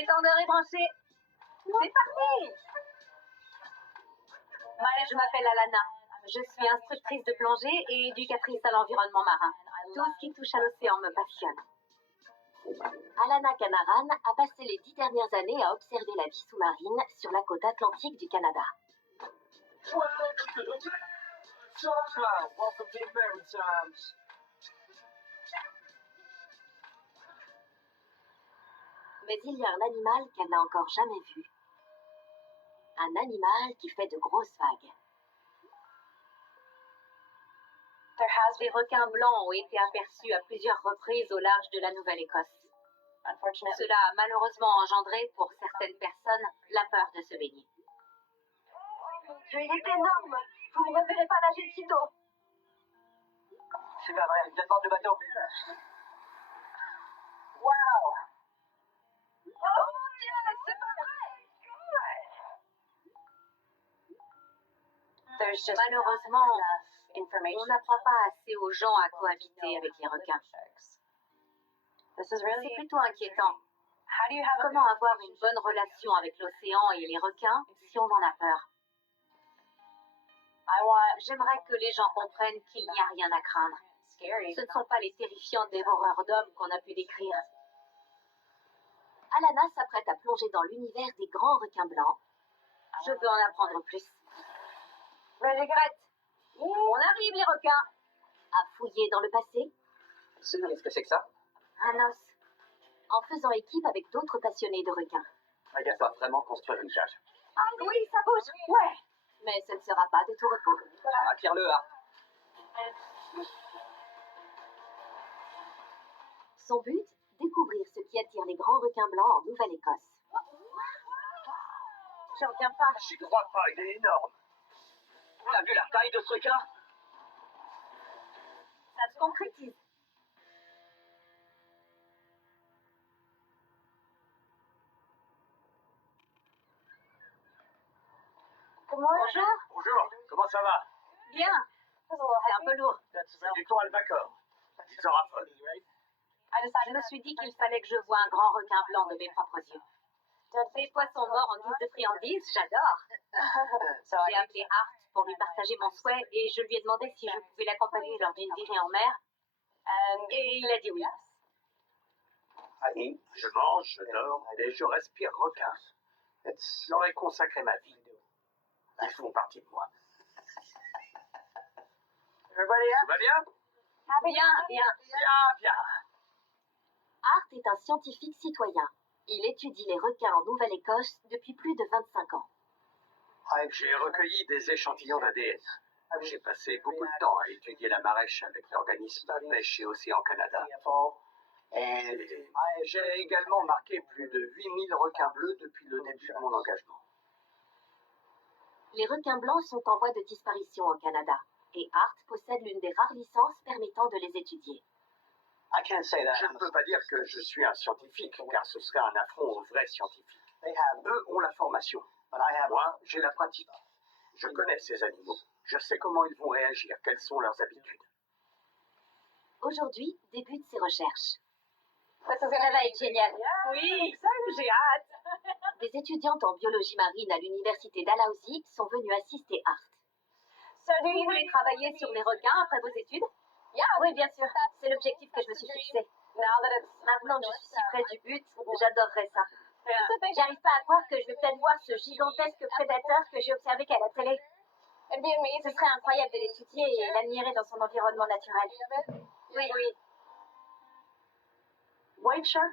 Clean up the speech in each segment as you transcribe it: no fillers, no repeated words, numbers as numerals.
Détendeur est branché. C'est parti. Je m'appelle Alana. Je suis instructrice de plongée et éducatrice à l'environnement marin. Tout ce qui touche à l'océan me passionne. Alana Canaran a passé les 10 dernières années à observer la vie sous-marine sur la côte atlantique du Canada. Mais il y a un animal qu'elle n'a encore jamais vu. Un animal qui fait de grosses vagues. Des requins blancs ont été aperçus à plusieurs reprises au large de la Nouvelle-Écosse. Cela a malheureusement engendré pour certaines personnes la peur de se baigner. Il est énorme. Vous ne me reverrez pas nager de sitôt. C'est pas vrai, viens de voir le bateau. Waouh! Oh mon Dieu, c'est pas vrai. Malheureusement, on n'apprend pas assez aux gens à cohabiter avec les requins. C'est plutôt inquiétant. Comment avoir une bonne relation avec l'océan et les requins si on en a peur? J'aimerais que les gens comprennent qu'il n'y a rien à craindre. Ce ne sont pas les terrifiants dévoreurs d'hommes qu'on a pu décrire. Alana s'apprête à plonger dans l'univers des grands requins blancs. Je veux en apprendre plus. Prête? On arrive, les requins. À fouiller dans le passé, Qu'est-ce que c'est que ça? Un os. en faisant équipe avec d'autres passionnés de requins. Elle va vraiment construire une cage. Ah oui, ça bouge. Ouais. Mais ce ne sera pas de tout repos. Attire-le, hein. Son but, découvrir ce qui attire les grands requins blancs en Nouvelle-Écosse. J'en reviens pas. J'y crois pas, il est énorme. T'as vu la taille de ce requin? Ça se concrétise. Bonjour. Bonjour, comment ça va? Bien. C'est un peu lourd. C'est du thon albacore. Ils en raffolent. Je me suis dit qu'il fallait que je voie un grand requin blanc de mes propres yeux. Des poissons morts en guise de friandises, j'adore. J'ai appelé Art pour lui partager mon souhait et je lui ai demandé si je pouvais l'accompagner lors d'une virée en mer. Et il a dit oui. Je mange, je dors et je respire requin. Je leur ai consacré ma vie. Ils font partie de moi. Tout va bien? Bien, bien. Bien. Art est un scientifique citoyen. Il étudie les requins en Nouvelle-Écosse depuis plus de 25 ans. J'ai recueilli des échantillons d'ADN. J'ai passé beaucoup de temps à étudier la marèche avec l'organisme de pêche et Océan Canada. Et j'ai également marqué plus de 8000 requins bleus depuis le début de mon engagement. Les requins blancs sont en voie de disparition au Canada et Art possède l'une des rares licences permettant de les étudier. Je ne peux pas dire que je suis un scientifique, car ce serait un affront aux vrais scientifiques. Eux ont la formation. Moi, j'ai la pratique. Je connais ces animaux. Je sais comment ils vont réagir, quelles sont leurs habitudes. Aujourd'hui débutent ses recherches. Ça va être génial. Oui, j'ai hâte. Des étudiantes en biologie marine à l'université Dalhousie sont venues assister Art. Vous voulez travailler sur les requins après vos études? Oui, bien sûr. C'est l'objectif que je me suis fixé. Maintenant que je suis si près du but, j'adorerais ça. J'arrive pas à croire que je vais peut-être voir ce gigantesque prédateur que j'ai observé qu'à la télé. Ce serait incroyable de l'étudier et l'admirer dans son environnement naturel. Oui, oui.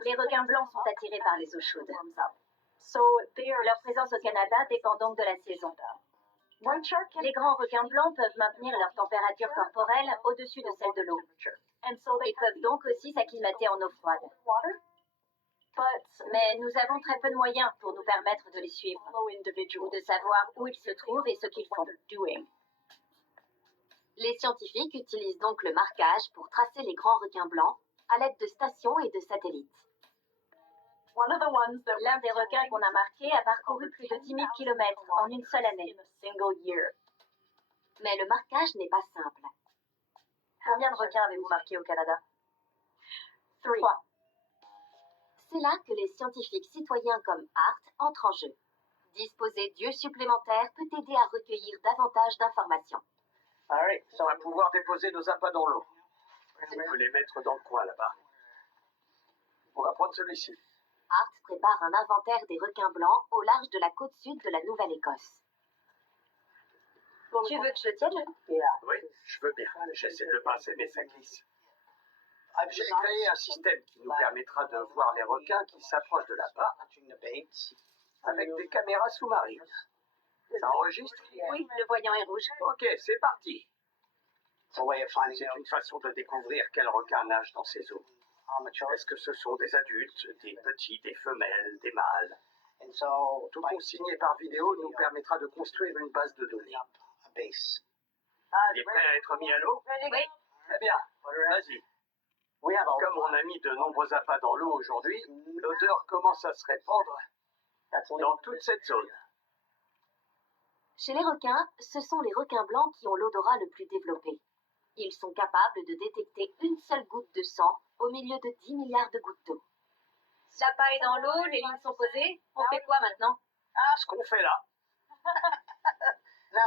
Les requins blancs sont attirés par les eaux chaudes. Leur présence au Canada dépend donc de la saison. Les grands requins blancs peuvent maintenir leur température corporelle au-dessus de celle de l'eau. Ils peuvent donc aussi s'acclimater en eau froide. Mais nous avons très peu de moyens pour nous permettre de les suivre, ou de savoir où ils se trouvent et ce qu'ils font. Les scientifiques utilisent donc le marquage pour tracer les grands requins blancs à l'aide de stations et de satellites. L'un des requins qu'on a marqué a parcouru plus de 10 000 km en une seule année. Mais le marquage n'est pas simple. Combien de requins avez-vous marqués au Canada? 3. C'est là que les scientifiques citoyens comme Art entrent en jeu. Disposer d'yeux supplémentaires peut aider à recueillir davantage d'informations. On va pouvoir déposer nos appâts dans l'eau. On peut les mettre dans le coin là-bas. On va prendre celui-ci. Art prépare un inventaire des requins blancs au large de la côte sud de la Nouvelle-Écosse. Tu veux que je le tienne? Oui, je veux bien. J'essaie de le pincer, mais ça glisse. J'ai créé un système qui nous permettra de voir les requins qui s'approchent de là-bas avec des caméras sous-marines. Ça enregistre? Oui, le voyant est rouge. Ok, c'est parti. C'est une façon de découvrir quel requin nage dans ces eaux. Est-ce que ce sont des adultes, des petits, des femelles, des mâles? Tout consigné par vidéo nous permettra de construire une base de données. Il est prêt à être mis à l'eau? Oui. Très bien, vas-y. Comme on a mis de nombreux appâts dans l'eau aujourd'hui, l'odeur commence à se répandre dans toute cette zone. Chez les requins, ce sont les requins blancs qui ont l'odorat le plus développé. Ils sont capables de détecter une seule goutte de sang au milieu de 10 milliards de gouttes d'eau. L'appât est dans l'eau, les lignes sont posées. On fait quoi maintenant? Ce qu'on fait là.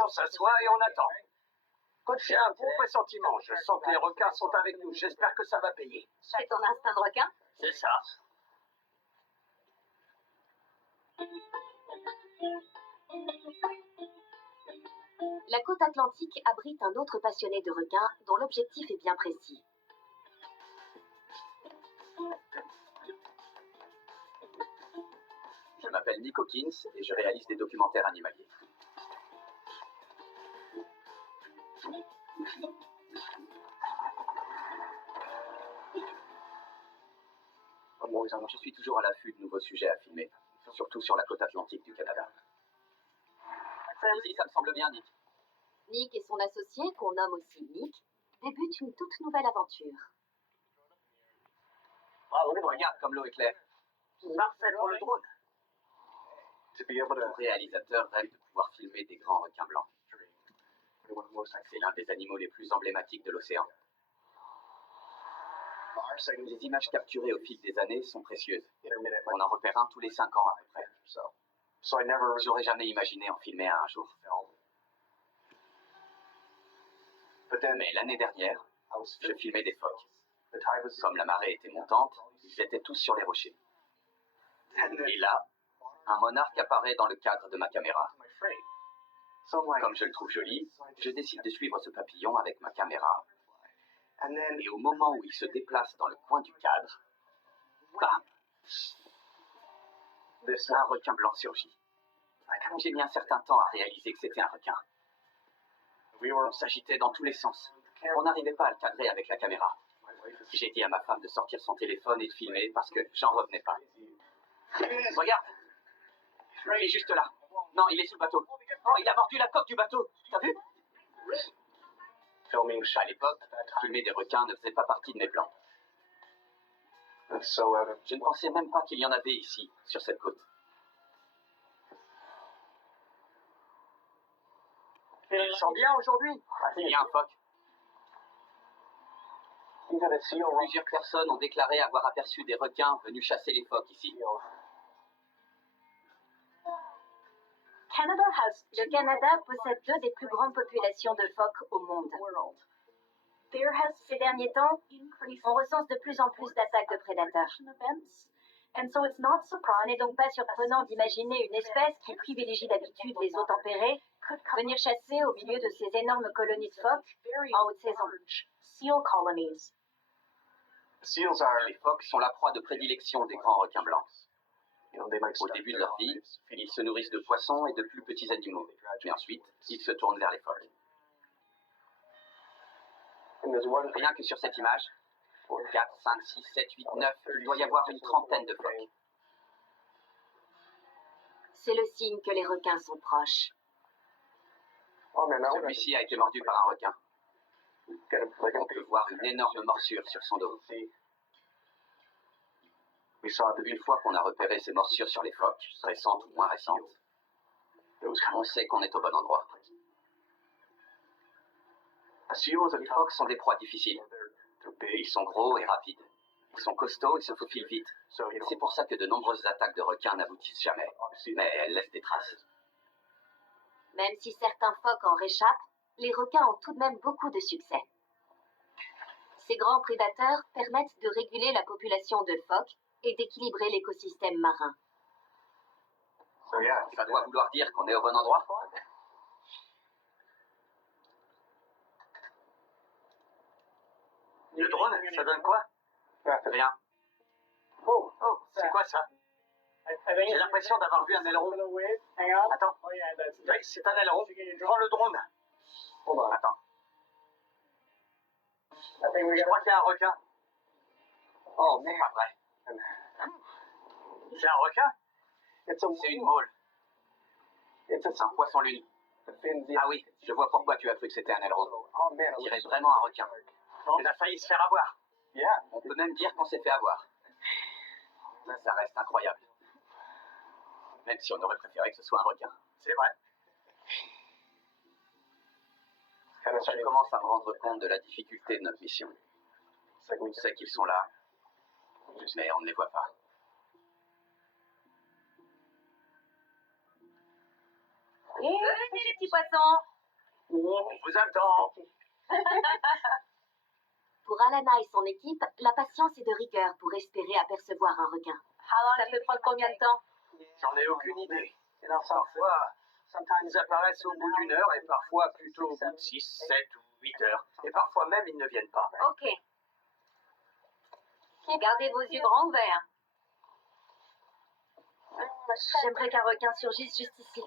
On s'assoit et on attend. J'ai un bon pressentiment. Je sens que les requins sont avec nous. J'espère que ça va payer. C'est ton instinct de requin? C'est ça. La côte atlantique abrite un autre passionné de requins dont l'objectif est bien précis. Je m'appelle Nick Hawkins et je réalise des documentaires animaliers. Je suis toujours à l'affût de nouveaux sujets à filmer, surtout sur la côte atlantique du Canada. Ici, ça me semble bien, Nick. Nick et son associé, qu'on nomme aussi Nick, débutent une toute nouvelle aventure. Regarde comme l'eau est claire. Parfait pour le drone. Tout réalisateur rêve de pouvoir filmer des grands requins blancs. C'est l'un des animaux les plus emblématiques de l'océan. Les images capturées au fil des années sont précieuses. On en repère un tous les 5 ans à peu près. J'aurais jamais imaginé en filmer un jour. Mais l'année dernière, je filmais des phoques. Comme la marée était montante, ils étaient tous sur les rochers. Et là, un monarque apparaît dans le cadre de ma caméra. Comme je le trouve joli, je décide de suivre ce papillon avec ma caméra. Et au moment où il se déplace dans le coin du cadre, bam! Un requin blanc surgit. J'ai mis un certain temps à réaliser que c'était un requin. On s'agitait dans tous les sens. On n'arrivait pas à le cadrer avec la caméra. J'ai dit à ma femme de sortir son téléphone et de filmer parce que j'en revenais pas. Regarde! Il est juste là. Non, il est sous le bateau. Oh, il a mordu la coque du bateau. T'as vu? À l'époque, filmer des requins ne faisait pas partie de mes plans. Je ne pensais même pas qu'il y en avait ici, sur cette côte. Tu te sens bien aujourd'hui? Il y a un phoque. Plusieurs personnes ont déclaré avoir aperçu des requins venus chasser les phoques ici. Le Canada possède deux des plus grandes populations de phoques au monde. Ces derniers temps, on recense de plus en plus d'attaques de prédateurs. Ce n'est donc pas surprenant d'imaginer une espèce qui privilégie d'habitude les eaux tempérées venir chasser au milieu de ces énormes colonies de phoques en haute saison. Les phoques sont la proie de prédilection des grands requins blancs. Au début de leur vie, ils se nourrissent de poissons et de plus petits animaux. Mais ensuite, ils se tournent vers les phoques. Rien que sur cette image, 4, 5, 6, 7, 8, 9, il doit y avoir une trentaine de phoques. C'est le signe que les requins sont proches. Celui-ci a été mordu par un requin. On peut voir une énorme morsure sur son dos. Une fois qu'on a repéré ces morsures sur les phoques, récentes ou moins récentes, on sait qu'on est au bon endroit. Les phoques sont des proies difficiles. Ils sont gros et rapides. Ils sont costauds et se faufilent vite. C'est pour ça que de nombreuses attaques de requins n'aboutissent jamais. Mais elles laissent des traces. Même si certains phoques en réchappent, les requins ont tout de même beaucoup de succès. Ces grands prédateurs permettent de réguler la population de phoques et d'équilibrer l'écosystème marin. Ça doit vouloir dire qu'on est au bon endroit. Le drone, ça donne quoi? Rien. Oh, c'est quoi ça? J'ai l'impression d'avoir vu un aileron. Attends, oui, c'est un aileron. Prends le drone. Attends. Je crois qu'il y a un requin. Oh, c'est pas vrai. C'est un requin? C'est une mole. C'est un poisson-lune. Ah oui, je vois pourquoi tu as cru que c'était un aileron. On dirait vraiment un requin. Il a failli se faire avoir. On peut même dire qu'on s'est fait avoir. Ça reste incroyable. Même si on aurait préféré que ce soit un requin. C'est vrai. Je commence à me rendre compte de la difficulté de notre mission. On sait qu'ils sont là, mais on ne les voit pas. Venez les petits poissons. On vous attend. Pour Alana et son équipe, la patience est de rigueur pour espérer apercevoir un requin. Ça peut prendre combien de temps? J'en ai aucune idée. Parfois, ils apparaissent au bout d'une heure et parfois plutôt au bout de 6, 7 ou 8 heures. Et parfois même, ils ne viennent pas. Ok. Gardez vos yeux grands ouverts. J'aimerais qu'un requin surgisse juste ici.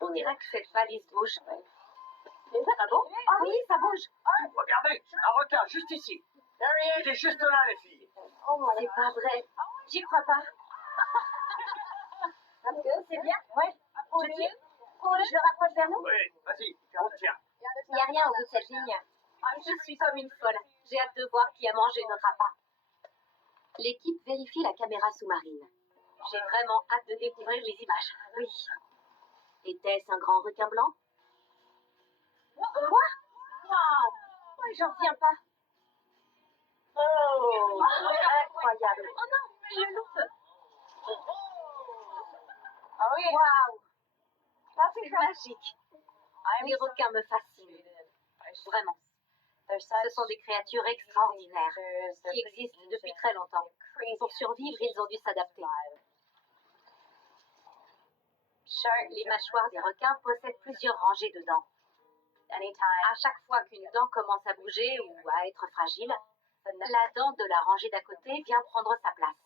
On dirait que cette valise bouge. Ah bon? Ah oui, ça bouge. Regardez, un requin juste ici. Il est juste là, les filles. C'est pas vrai. J'y crois pas. C'est bien? Ouais. Je tire? Je le rapproche vers nous? Oui, vas-y, on le tient. Il n'y a rien au bout de cette ligne. Je suis comme une folle. J'ai hâte de voir qui a mangé notre appât. L'équipe vérifie la caméra sous-marine. J'ai vraiment hâte de découvrir les images. Oui. Était-ce un grand requin blanc? Quoi? Wow! J'en reviens pas. Oh! Incroyable. Oh non, je le loupe. Ah oui. Waouh! C'est magique. Les requins me fascinent. Vraiment. Ce sont des créatures extraordinaires qui existent depuis très longtemps. Pour survivre, ils ont dû s'adapter. Les mâchoires des requins possèdent plusieurs rangées de dents. À chaque fois qu'une dent commence à bouger ou à être fragile, la dent de la rangée d'à côté vient prendre sa place.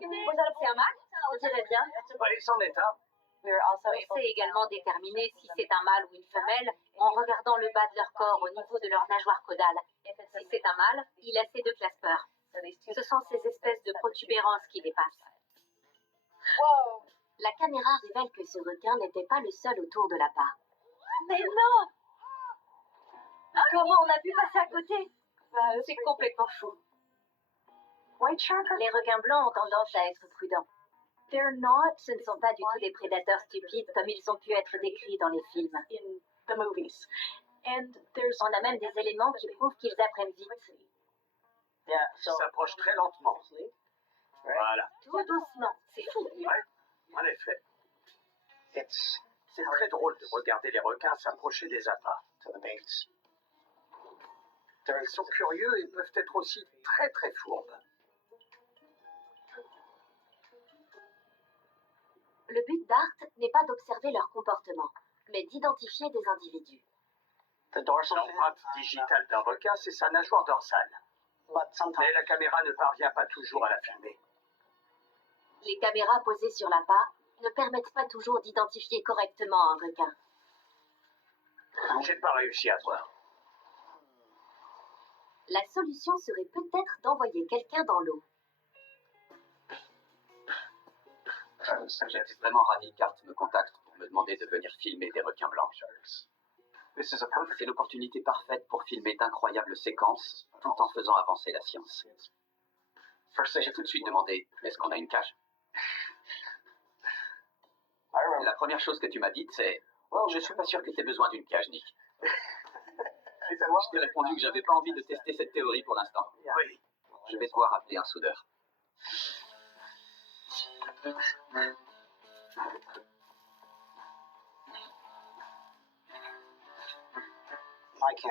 Vous adoptez un mâle? On dirait bien. Oui, c'en est un. On sait également déterminer si c'est un mâle ou une femelle en regardant le bas de leur corps au niveau de leur nageoire caudale. Si c'est un mâle, il a ces deux claspeurs. Ce sont ces espèces de protubérances qui dépassent. La caméra révèle que ce requin n'était pas le seul autour de l'appât. Mais non! Comment on a pu passer à côté? C'est complètement fou. Les requins blancs ont tendance à être prudents. Ce ne sont pas du tout des prédateurs stupides comme ils ont pu être décrits dans les films. On a même des éléments qui prouvent qu'ils apprennent vite. Ils s'approchent très lentement. Voilà. Tout doucement, c'est fou. Ouais, en effet. C'est très drôle de regarder les requins s'approcher des appâts. Ils sont curieux et peuvent être aussi très très fourbes. Le but d'Art n'est pas d'observer leur comportement, mais d'identifier des individus. L'empreinte digitale d'un requin, c'est sa nageoire dorsale. Mais la caméra ne parvient pas toujours à la filmer. Les caméras posées sur l'appât ne permettent pas toujours d'identifier correctement un requin. J'ai pas réussi à voir. La solution serait peut-être d'envoyer quelqu'un dans l'eau. J'étais vraiment ravi qu'Art me contacte pour me demander de venir filmer des requins blancs. C'est l'opportunité parfaite pour filmer d'incroyables séquences tout en faisant avancer la science. J'ai tout de suite demandé, est-ce qu'on a une cage? La première chose que tu m'as dite, c'est, je suis pas sûr que tu aies besoin d'une cage, Nick. Je t'ai répondu que j'avais pas envie de tester cette théorie pour l'instant. Oui. Je vais devoir appeler un soudeur.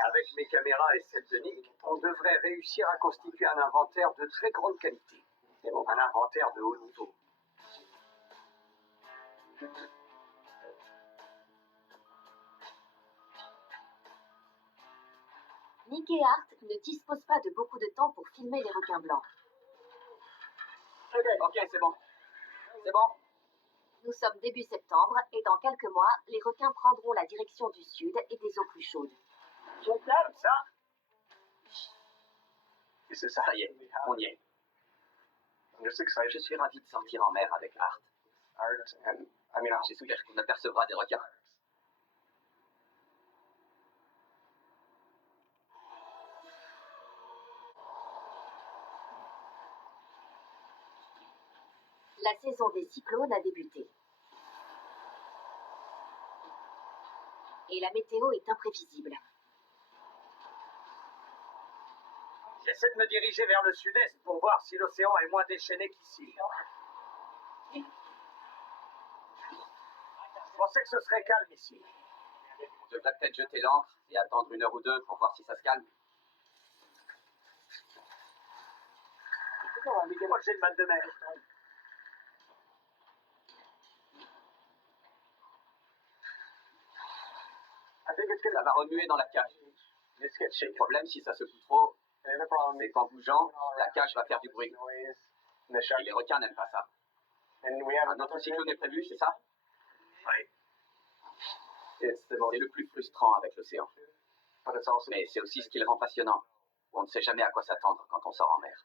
Avec mes caméras et celles de Nick, on devrait réussir à constituer un inventaire de très grande qualité. Un inventaire de haut niveau. Nick et Art ne disposent pas de beaucoup de temps pour filmer les requins blancs. Ok, c'est bon. C'est bon. Nous sommes début septembre et dans quelques mois, les requins prendront la direction du sud et des eaux plus chaudes. Comme ça. Ça y est, on y est. Je suis ravi de sortir en mer avec Art. J'espère qu'on apercevra des requins. La saison des cyclones a débuté. Et la météo est imprévisible. J'essaie de me diriger vers le sud-est pour voir si l'océan est moins déchaîné qu'ici. Je pensais que ce serait calme ici. On devrait peut-être jeter l'ancre et attendre 1 heure ou 2 pour voir si ça se calme. Je crois que j'ai le mal de mer. Ça va remuer dans la cage. Le problème, si ça secoue trop, c'est qu'en bougeant, la cage va faire du bruit. Et les requins n'aiment pas ça. Un autre cyclone est prévu, c'est ça? Oui. C'est le plus frustrant avec l'océan. Mais c'est aussi ce qui le rend passionnant. On ne sait jamais à quoi s'attendre quand on sort en mer.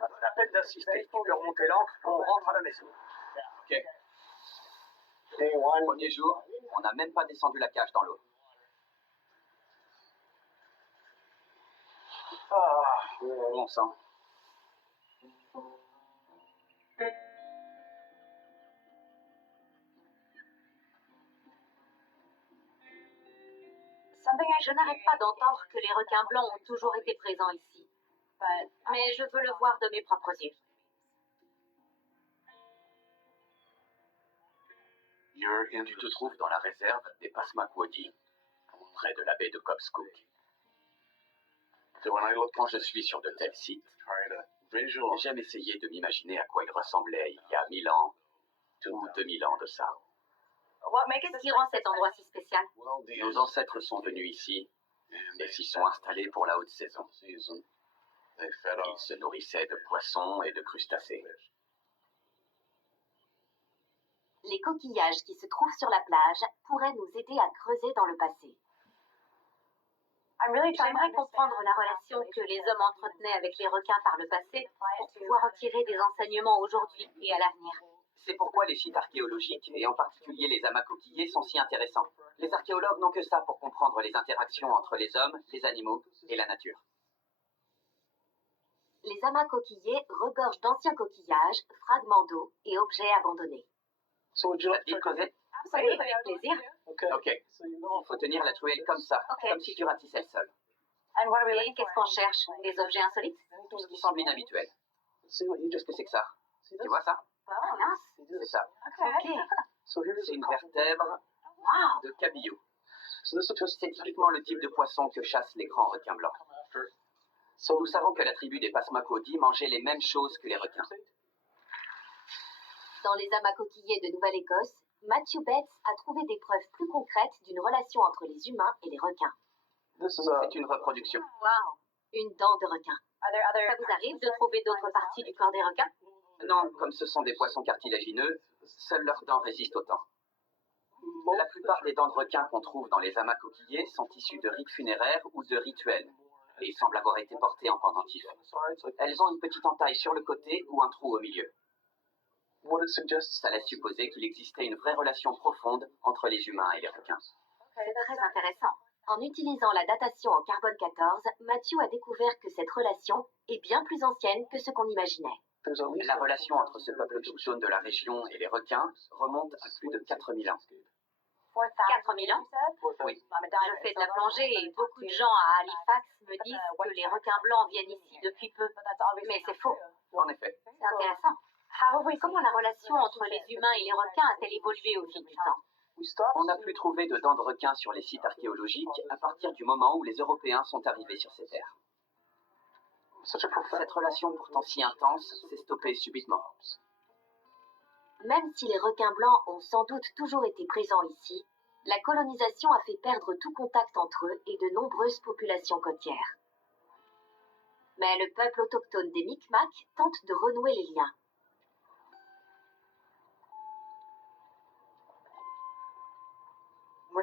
La peine d'insister, tu peux remonter l'ancre, on rentre à la maison. Ok. Premier jour, on n'a même pas descendu la cage dans l'eau. Bon sang. Je n'arrête pas d'entendre que les requins blancs ont toujours été présents ici. Mais je veux le voir de mes propres yeux. Tu te trouves dans la réserve des Passamaquoddy, près de la baie de Cobscook. Quand je suis sur de tels sites, j'aime essayer de m'imaginer à quoi ils ressemblaient il y a 1000 ans ou 2000 ans de ça. Qu'est-ce qui rend cet endroit si spécial? Nos ancêtres sont venus ici et s'y sont installés pour la haute saison. Ils se nourrissaient de poissons et de crustacés. Les coquillages qui se trouvent sur la plage pourraient nous aider à creuser dans le passé. J'aimerais comprendre la relation que les hommes entretenaient avec les requins par le passé pour pouvoir en tirer des enseignements aujourd'hui et à l'avenir. C'est pourquoi les sites archéologiques, et en particulier les amas coquillés, sont si intéressants. Les archéologues n'ont que ça pour comprendre les interactions entre les hommes, les animaux et la nature. Les amas coquillés regorgent d'anciens coquillages, fragments d'eau et objets abandonnés. Ça te dit de creuser? Oui, avec plaisir. Ok. Il faut tenir la truelle comme ça, Ok. comme si tu ratissais le sol. Et qu'est-ce qu'on cherche? Des objets insolites? Tout ce qui semble inhabituel. Qu'est-ce que c'est que ça? Tu vois ça? Oh, mince. C'est ça. Ok. C'est une vertèbre Wow. de cabillaud. C'est typiquement le type de poisson que chassent les grands requins blancs. Nous savons que la tribu des Passamaquoddy mangeait les mêmes choses que les requins. Dans les amas coquillés de Nouvelle-Écosse, Matthew Betts a trouvé des preuves plus concrètes d'une relation entre les humains et les requins. C'est une reproduction. Wow. Une dent de requin. Ça vous arrive de trouver d'autres parties du corps des requins? Non, comme ce sont des poissons cartilagineux, seules leurs dents résistent au temps. La plupart des dents de requin qu'on trouve dans les amas coquillés sont issues de rites funéraires ou de rituels, et semblent avoir été portées en pendentif. Elles ont une petite entaille sur le côté ou un trou au milieu. Ça laisse supposer qu'il existait une vraie relation profonde entre les humains et les requins. C'est très intéressant. En utilisant la datation en carbone 14, Matthew a découvert que cette relation est bien plus ancienne que ce qu'on imaginait. La relation entre ce peuple autochtone de la région et les requins remonte à plus de 4000 ans. 4000 ans. Oui. Je fais de la plongée et beaucoup de gens à Halifax me disent que les requins blancs viennent ici depuis peu. Mais c'est faux. En effet. C'est intéressant. Comment la relation entre les humains et les requins a-t-elle évolué au fil du temps? On n'a plus trouvé de dents de requin sur les sites archéologiques à partir du moment où les Européens sont arrivés sur ces terres. Cette relation pourtant si intense s'est stoppée subitement. Même si les requins blancs ont sans doute toujours été présents ici, la colonisation a fait perdre tout contact entre eux et de nombreuses populations côtières. Mais le peuple autochtone des Micmacs tente de renouer les liens. On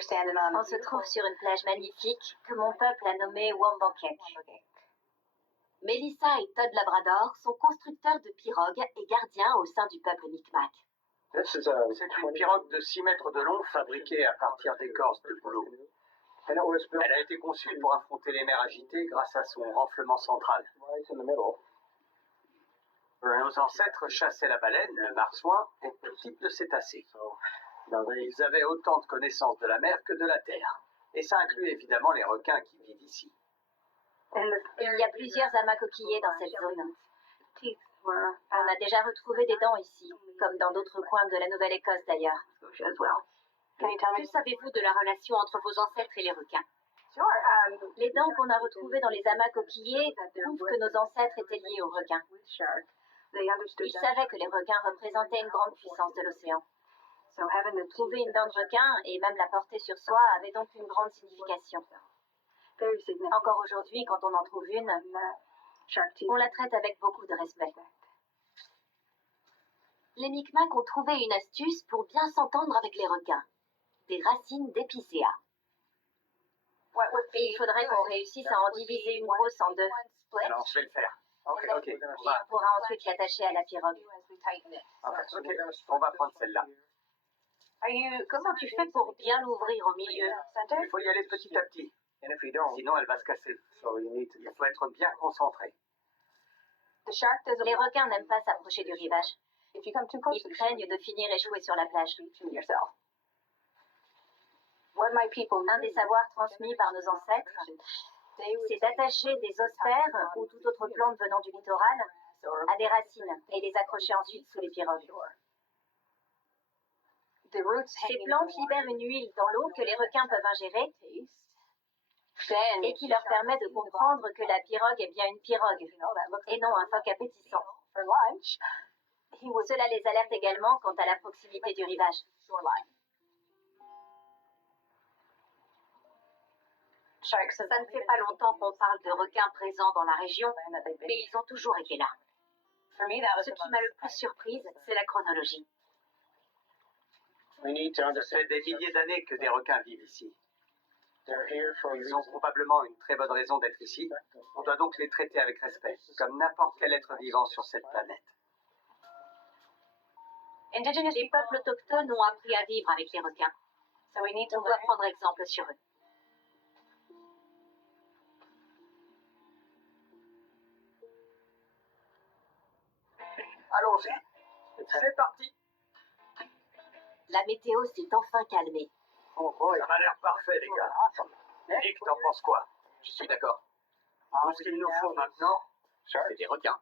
se trouve sur une plage magnifique que mon peuple a nommée Wambakek. Melissa et Todd Labrador sont constructeurs de pirogues et gardiens au sein du peuple Micmac. C'est une pirogue de 6 mètres de long fabriquée à partir d'écorce de bouleau. Elle a été conçue pour affronter les mers agitées grâce à son renflement central. Nos ancêtres chassaient la baleine, le marsouin et tout type de cétacés. Ils avaient autant de connaissances de la mer que de la terre. Et ça inclut évidemment les requins qui vivent ici. Il y a plusieurs amas coquillés dans cette zone. On a déjà retrouvé des dents ici, comme dans d'autres coins de la Nouvelle-Écosse d'ailleurs. Que savez-vous de la relation entre vos ancêtres et les requins? Les dents qu'on a retrouvées dans les amas coquillés prouvent que nos ancêtres étaient liés aux requins. Ils savaient que les requins représentaient une grande puissance de l'océan. Trouver une dent de requin et même la porter sur soi avait donc une grande signification. Encore aujourd'hui, quand on en trouve une, on la traite avec beaucoup de respect. Les Micmacs ont trouvé une astuce pour bien s'entendre avec les requins. Des racines d'épicéa. Et il faudrait qu'on réussisse à en diviser une grosse en deux. Alors, je vais le faire. Ok. On pourra ensuite l'attacher à la pirogue. On va prendre celle-là. Comment tu fais pour bien l'ouvrir au milieu? Il faut y aller petit à petit. Sinon, elle va se casser. Il faut être bien concentré. Les requins n'aiment pas s'approcher du rivage. Ils craignent de finir échoués sur la plage. Un des savoirs transmis par nos ancêtres, c'est d'attacher des austères ou toute autre plante venant du littoral à des racines et les accrocher ensuite sous les pirogues. Ces plantes libèrent une huile dans l'eau que les requins peuvent ingérer et qui leur permet de comprendre que la pirogue est bien une pirogue et non un phoque appétissant. Cela les alerte également quant à la proximité du rivage. Ça ne fait pas longtemps qu'on parle de requins présents dans la région, mais ils ont toujours été là. Ce qui m'a le plus surprise, c'est la chronologie. Ça fait des milliers d'années que des requins vivent ici. Ils ont probablement une très bonne raison d'être ici. On doit donc les traiter avec respect, comme n'importe quel être vivant sur cette planète. Les peuples autochtones ont appris à vivre avec les requins. On doit prendre exemple sur eux. Allons-y. C'est parti. La météo s'est enfin calmée. Ça m'a l'air parfait, les gars. Nick, t'en penses quoi? Je suis d'accord. Tout ce qu'il nous faut maintenant, C'est des requins.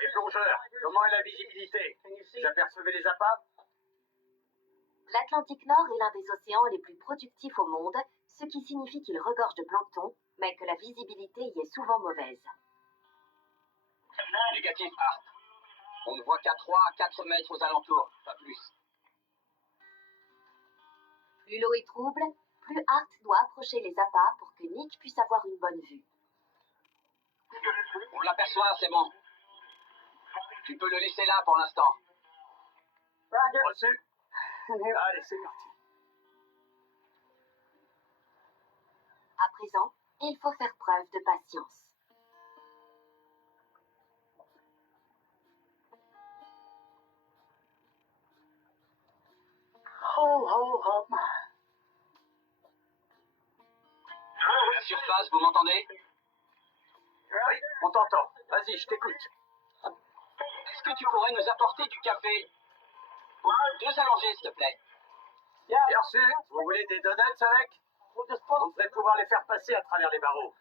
les plongeurs, comment est la visibilité? Vous apercevez les appâts? L'Atlantique Nord est l'un des océans les plus productifs au monde, ce qui signifie qu'il regorge de plancton, mais que la visibilité y est souvent mauvaise. Négatif, Hart. On ne voit qu'à 3 à 4 mètres aux alentours, pas plus. Plus l'eau est trouble, plus Hart doit approcher les appâts pour que Nick puisse avoir une bonne vue. On l'aperçoit, c'est bon. Tu peux le laisser là pour l'instant. Reçu. Allez, c'est parti. À présent, il faut faire preuve de patience. La surface, vous m'entendez? Oui, on t'entend. Vas-y, je t'écoute. Est-ce que tu pourrais nous apporter du café? 2 allongés, s'il te plaît. Bien sûr, vous voulez des donuts avec? On devrait pouvoir les faire passer à travers les barreaux.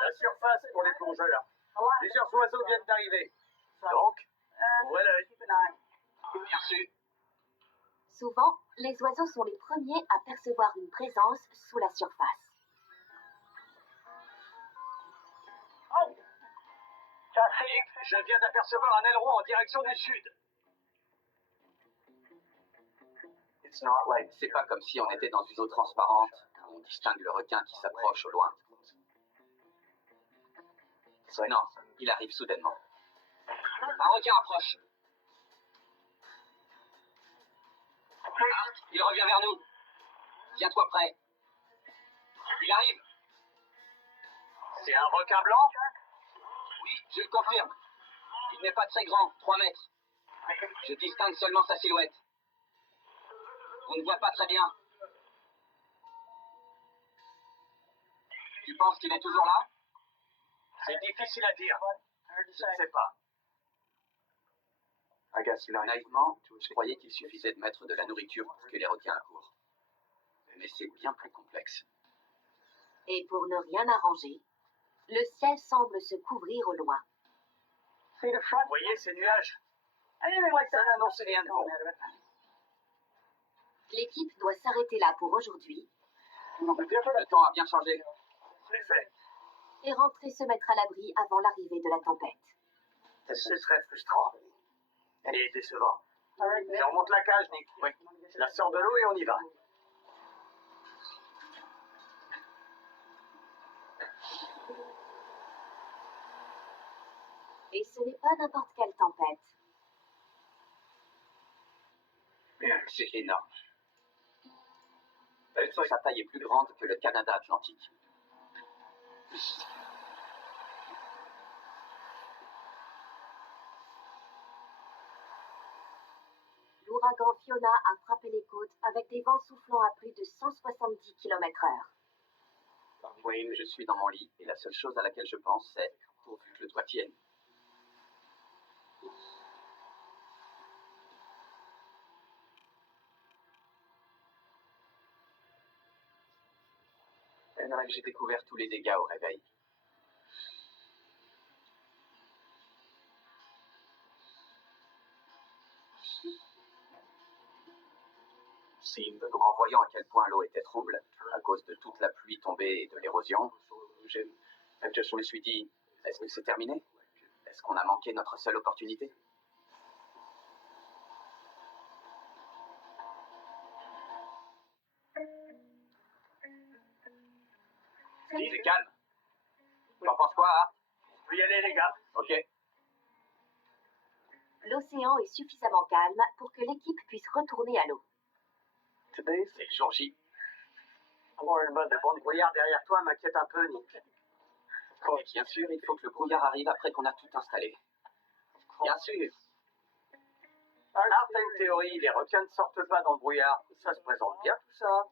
La surface pour les plongeurs. Plusieurs oiseaux viennent d'arriver. Donc, ouvrez l'œil. Bien sûr. Souvent, les oiseaux sont les premiers à percevoir une présence sous la surface. Nick, je viens d'apercevoir un aileron en direction du sud. C'est pas comme si on était dans une eau transparente, où on distingue le requin qui s'approche au loin. Non, il arrive soudainement. Un requin approche. Art, il revient vers nous. Tiens-toi prêt. Il arrive. C'est un requin blanc? Oui, je le confirme. Il n'est pas très grand, 3 mètres. Je distingue seulement sa silhouette. On ne voit pas très bien. Tu penses qu'il est toujours là? C'est difficile à dire. Je ne sais pas. Naïvement, je croyais qu'il suffisait de mettre de la nourriture pour que les requins accourent. Mais c'est bien plus complexe. Et pour ne rien arranger, le ciel semble se couvrir au loin. Vous voyez ces nuages? Ça n'annonce rien de bon. L'équipe doit s'arrêter là pour aujourd'hui Le temps a bien changé. C'est fait. et rentrer se mettre à l'abri avant l'arrivée de la tempête. C'est très frustrant. Et décevant. Je remonte la cage, Nick. Oui. Je la sors de l'eau et on y va. Et ce n'est pas n'importe quelle tempête. C'est énorme. Sa taille est plus grande que le Canada atlantique. L'ouragan Fiona a frappé les côtes avec des vents soufflant à plus de 170 km/h. Oui, je suis dans mon lit et la seule chose à laquelle je pense, c'est pourvu que le toit tienne. J'ai découvert tous les dégâts au réveil. En voyant à quel point l'eau était trouble, à cause de toute la pluie tombée et de l'érosion, je me suis dit, est-ce que c'est terminé? Est-ce qu'on a manqué notre seule opportunité? Steve, c'est calme. T'en penses quoi, hein? On peut y aller, les gars. Ok. L'océan est suffisamment calme pour que l'équipe puisse retourner à l'eau. C'est le jour J. Le banc de brouillard derrière toi m'inquiète un peu, Nick. Et bien sûr, il faut que le brouillard arrive après qu'on a tout installé. Bien sûr. Art a une théorie, les requins ne sortent pas dans le brouillard. Ça se présente bien, tout ça.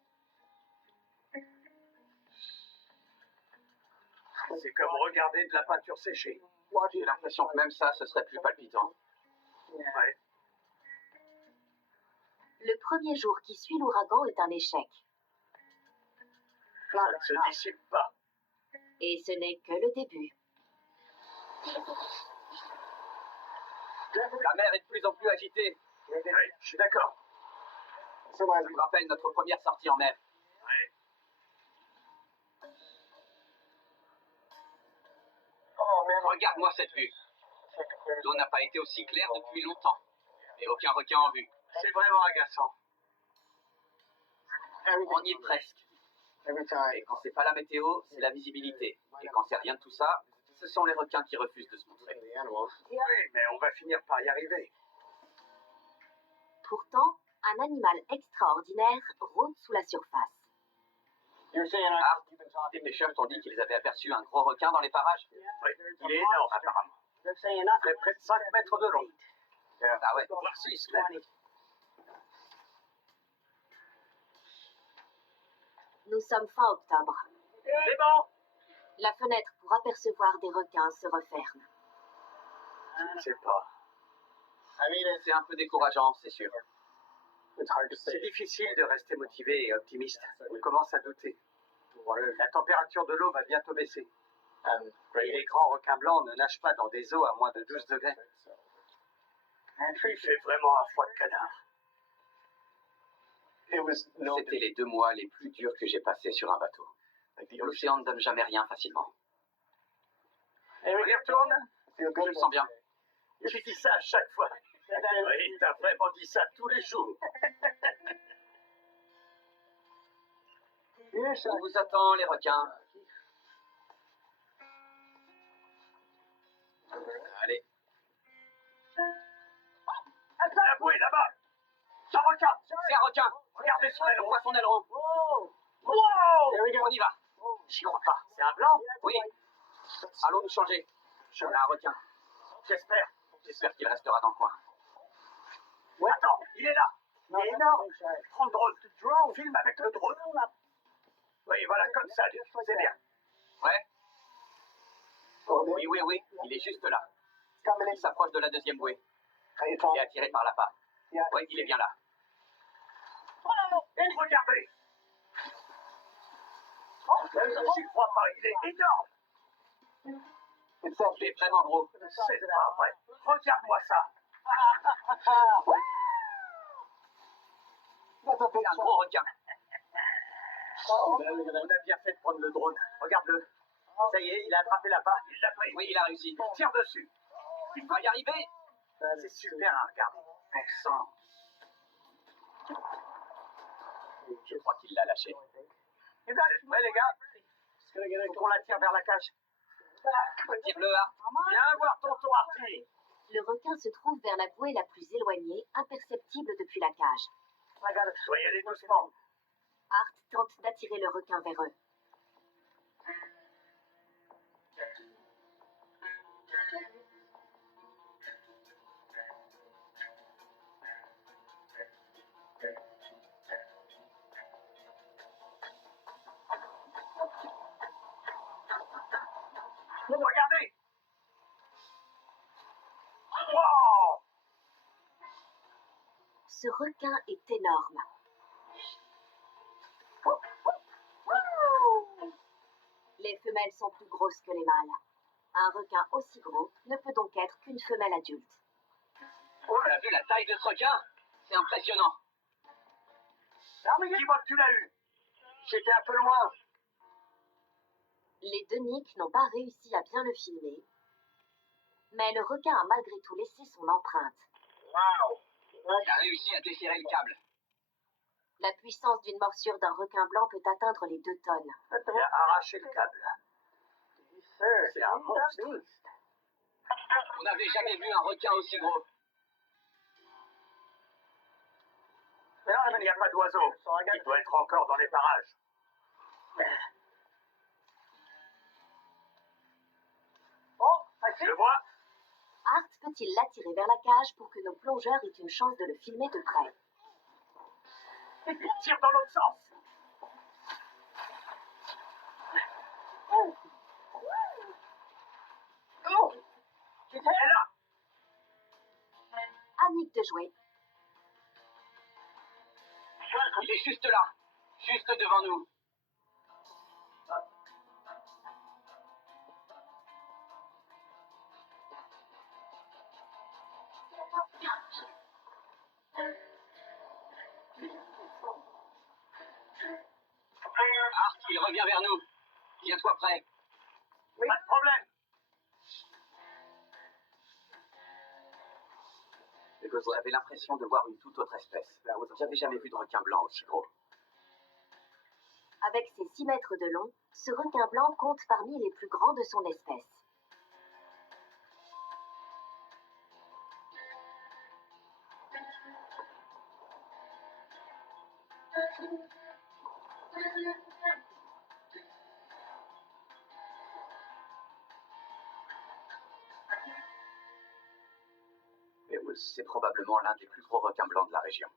C'est comme regarder de la peinture séchée. J'ai l'impression que même ça, ce serait plus palpitant. Ouais. Le premier jour qui suit l'ouragan est un échec. Ça ne se dissipe pas. Et ce n'est que le début. La mer est de plus en plus agitée. Oui, je suis d'accord. Ça me rappelle notre première sortie en mer. Ouais. Regarde-moi cette vue. L'eau n'a pas été aussi claire depuis longtemps. Et aucun requin en vue. C'est vraiment agaçant. On y est presque. Et quand c'est pas la météo, c'est la visibilité. Et quand c'est rien de tout ça, ce sont les requins qui refusent de se montrer. Oui, mais on va finir par y arriver. Pourtant, un animal extraordinaire rôde sous la surface. Art, les pêcheurs t'ont dit qu'ils avaient aperçu un gros requin dans les parages. Oui, il est énorme apparemment. Il fait près de 5 mètres de long. Ah ouais. Voire 6 même. Nous sommes fin octobre. C'est bon. La fenêtre pour apercevoir des requins se referme. Je ne sais pas. C'est un peu décourageant, c'est sûr. C'est difficile de rester motivé et optimiste. On commence à douter. La température de l'eau va bientôt baisser. Et les grands requins blancs ne nagent pas dans des eaux à moins de 12 degrés. Il fait vraiment un froid de canard. C'était les 2 mois les plus durs que j'ai passés sur un bateau. L'océan ne donne jamais rien facilement. On y retourne? Je le sens bien. Tu dis ça à chaque fois. Oui, t'as vraiment dit ça tous les jours. On vous attend, les requins. Allez. La bouée là-bas. C'est un requin. C'est un requin. Regardez son aileron. On voit son aileron. Wow! On y va. J'y crois pas. C'est un blanc? Oui. Allons nous changer. On a un requin. J'espère. J'espère qu'il restera dans le coin. Attends, il est là. Il est énorme. Prends le drone. Filme avec le drone. Oui, voilà, comme ça, c'est bien. Ouais. Oui, oui, oui. Il est juste là. Il s'approche de la 2e bouée. Il est attiré par l'appât. Oui, il est bien là. Regardez. J'y crois pas, il est énorme. Il est vraiment gros. C'est pas vrai. Regarde-moi ça. C'est un gros requin. On a bien fait de prendre le drone. Regarde-le. Ça y est, il a attrapé la part. Il l'a pris. Oui, il a réussi. Tire dessus. Il va y arriver. C'est super à regarder. Bon sang. Je crois qu'il l'a lâché. Vous êtes prêts, les gars? Faut qu'on la tire vers la cage. Tire-le, Art. Viens voir tonton Artie. Le requin se trouve vers la bouée la plus éloignée, imperceptible depuis la cage. Soyez allés doucement. Art tente d'attirer le requin vers eux. Regardez. Wow! Ce requin est énorme. Les femelles sont plus grosses que les mâles. Un requin aussi gros ne peut donc être qu'une femelle adulte. On a vu la taille de ce requin? C'est impressionnant. Dis-moi que tu l'as eu. J'étais un peu loin. Les 2 Nick n'ont pas réussi à bien le filmer, mais le requin a malgré tout laissé son empreinte. Wow! Il a réussi à desserrer le câble. La puissance d'une morsure d'un requin blanc peut atteindre les 2 tonnes. Il a arraché le câble. C'est un monstre. On n'avait jamais vu un requin aussi gros. Il n'y a pas d'oiseau. Il doit être encore dans les parages. Je le vois. Art peut-il l'attirer vers la cage pour que nos plongeurs aient une chance de le filmer de près? Il tire dans l'autre sens. Elle est là. À Nick de jouer. Il est juste là. Juste devant nous. Art, il revient vers nous. Tiens-toi prêt. Pas de problème. J'avais l'impression de voir une toute autre espèce. J'avais jamais vu de requin blanc aussi gros. Avec ses 6 mètres de long, ce requin blanc compte parmi les plus grands de son espèce. C'est probablement l'un des plus gros requins blancs de la région.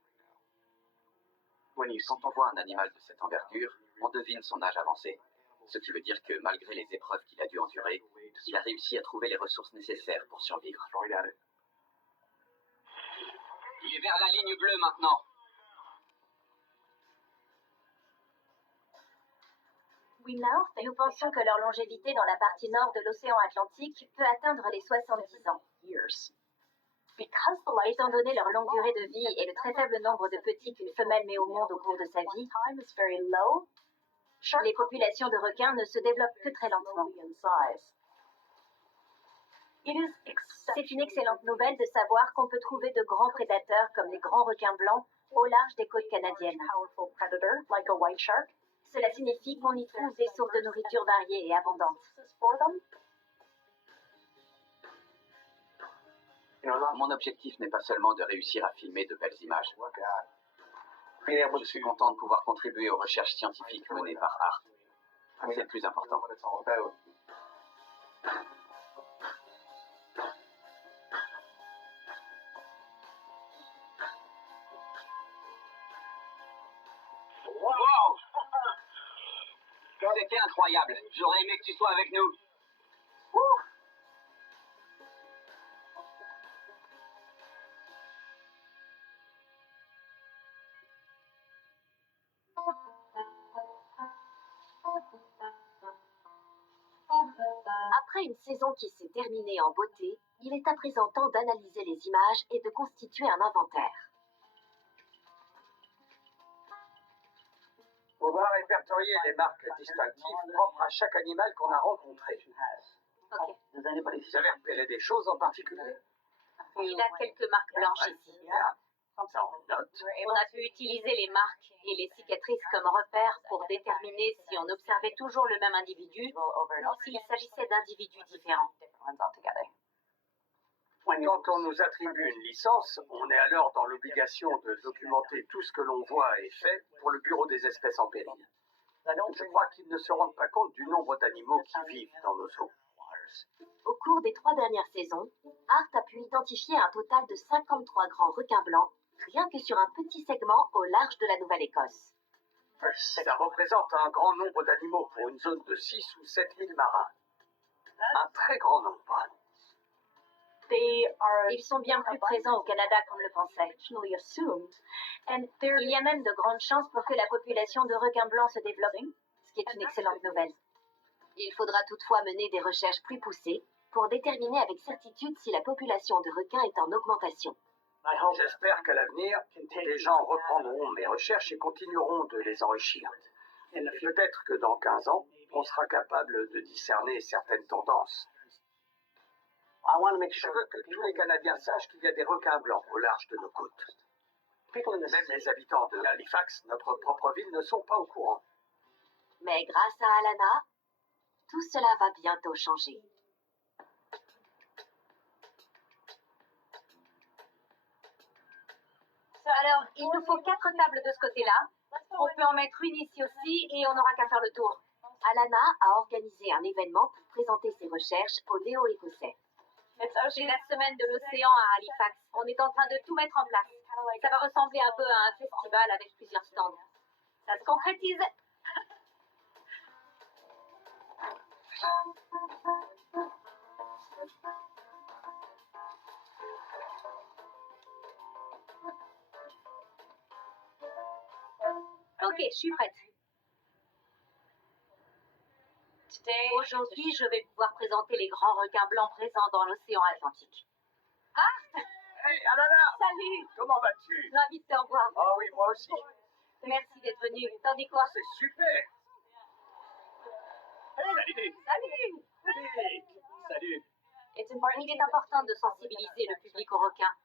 Quand on voit un animal de cette envergure, on devine son âge avancé. Ce qui veut dire que malgré les épreuves qu'il a dû endurer, il a réussi à trouver les ressources nécessaires pour survivre. Il est vers la ligne bleue maintenant. Nous pensons que leur longévité dans la partie nord de l'océan Atlantique peut atteindre les 70 ans. Étant donné leur longue durée de vie et le très faible nombre de petits qu'une femelle met au monde au cours de sa vie, les populations de requins ne se développent que très lentement. C'est une excellente nouvelle de savoir qu'on peut trouver de grands prédateurs comme les grands requins blancs au large des côtes canadiennes. Cela signifie qu'on y trouve des sources de nourriture variées et abondantes. Mon objectif n'est pas seulement de réussir à filmer de belles images. Je suis content de pouvoir contribuer aux recherches scientifiques menées par Art. C'est le plus important. Wow! C'était incroyable. J'aurais aimé que tu sois avec nous. Après une saison qui s'est terminée en beauté, il est à présent temps d'analyser les images et de constituer un inventaire. On va répertorier les marques distinctives propres à chaque animal qu'on a rencontré. Ok. Vous avez repéré des choses en particulier? Il y a quelques marques blanches ici. Bien. Ça, on note. On a pu utiliser les marques et les cicatrices comme repères pour déterminer si on observait toujours le même individu ou s'il s'agissait d'individus différents. Quand on nous attribue une licence, on est alors dans l'obligation de documenter tout ce que l'on voit et fait pour le Bureau des espèces en péril. Je crois qu'ils ne se rendent pas compte du nombre d'animaux qui vivent dans nos eaux. Au cours des 3 dernières saisons, Art a pu identifier un total de 53 grands requins blancs, rien que sur un petit segment au large de la Nouvelle-Écosse. Ça représente un grand nombre d'animaux pour une zone de 6 ou 7 000 marins. Un très grand nombre. Ils sont bien plus présents au Canada qu'on ne le pensait. Il y a même de grandes chances pour que la population de requins blancs se développe, ce qui est une excellente nouvelle. Il faudra toutefois mener des recherches plus poussées pour déterminer avec certitude si la population de requins est en augmentation. J'espère qu'à l'avenir, des gens reprendront mes recherches et continueront de les enrichir. Peut-être que dans 15 ans, on sera capable de discerner certaines tendances. Je veux que tous les Canadiens sachent qu'il y a des requins blancs au large de nos côtes. Même les habitants de Halifax, notre propre ville, ne sont pas au courant. Mais grâce à Alana, tout cela va bientôt changer. Alors, il nous faut 4 tables de ce côté-là. On peut en mettre une ici aussi et on n'aura qu'à faire le tour. Alana a organisé un événement pour présenter ses recherches aux néo-écossais. C'est la semaine de l'océan à Halifax. On est en train de tout mettre en place. Ça va ressembler un peu à un festival avec plusieurs stands. Ça se concrétise. Ok, je suis prête. Aujourd'hui, je vais pouvoir présenter les grands requins blancs présents dans l'océan Atlantique. Hey, Alana! Salut! Comment vas-tu? Ravi de te revoir. Ah oui, moi aussi. Merci d'être venu. T'en dis quoi? C'est super! Salut! Salut! Hey, salut! Il est important de sensibiliser le public aux requins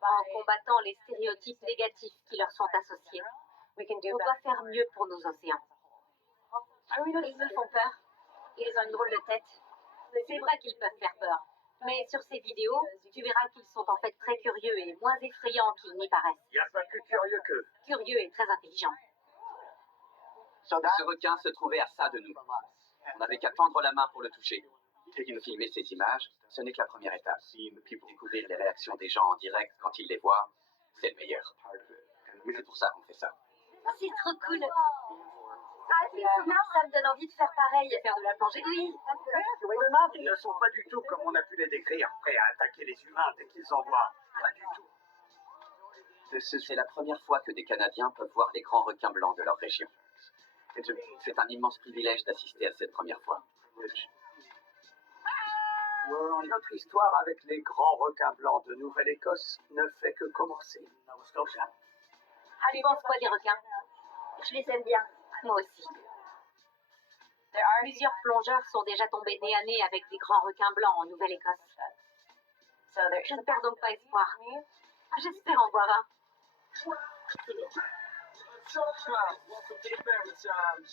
en combattant les stéréotypes négatifs qui leur sont associés. On doit faire mieux pour nos océans. Ils me font peur. Ils ont une drôle de tête. C'est vrai qu'ils peuvent faire peur. Mais sur ces vidéos, tu verras qu'ils sont en fait très curieux et moins effrayants qu'ils n'y paraissent. Il n'y a pas plus curieux qu'eux. Curieux et très intelligents. Ce requin se trouvait à ça de nous. On n'avait qu'à tendre la main pour le toucher. Filmer ces images, ce n'est que la première étape. Découvrir les réactions des gens en direct quand ils les voient, c'est le meilleur. C'est pour ça qu'on fait ça. C'est trop cool. Ça me donne envie de faire pareil et faire de la plongée. Oui. Ils ne sont pas du tout comme on a pu les décrire, prêts à attaquer les humains dès qu'ils en voient. Pas du tout. C'est la première fois que des Canadiens peuvent voir les grands requins blancs de leur région. C'est un immense privilège d'assister à cette première fois. Notre histoire avec les grands requins blancs de Nouvelle-Écosse ne fait que commencer. Tu penses quoi des requins? Je les aime bien. Moi aussi. Plusieurs plongeurs sont déjà tombés nez à nez avec des grands requins blancs en Nouvelle-Écosse. Je ne perds donc pas espoir. J'espère en voir un. What's up, man? Welcome to the Family Times.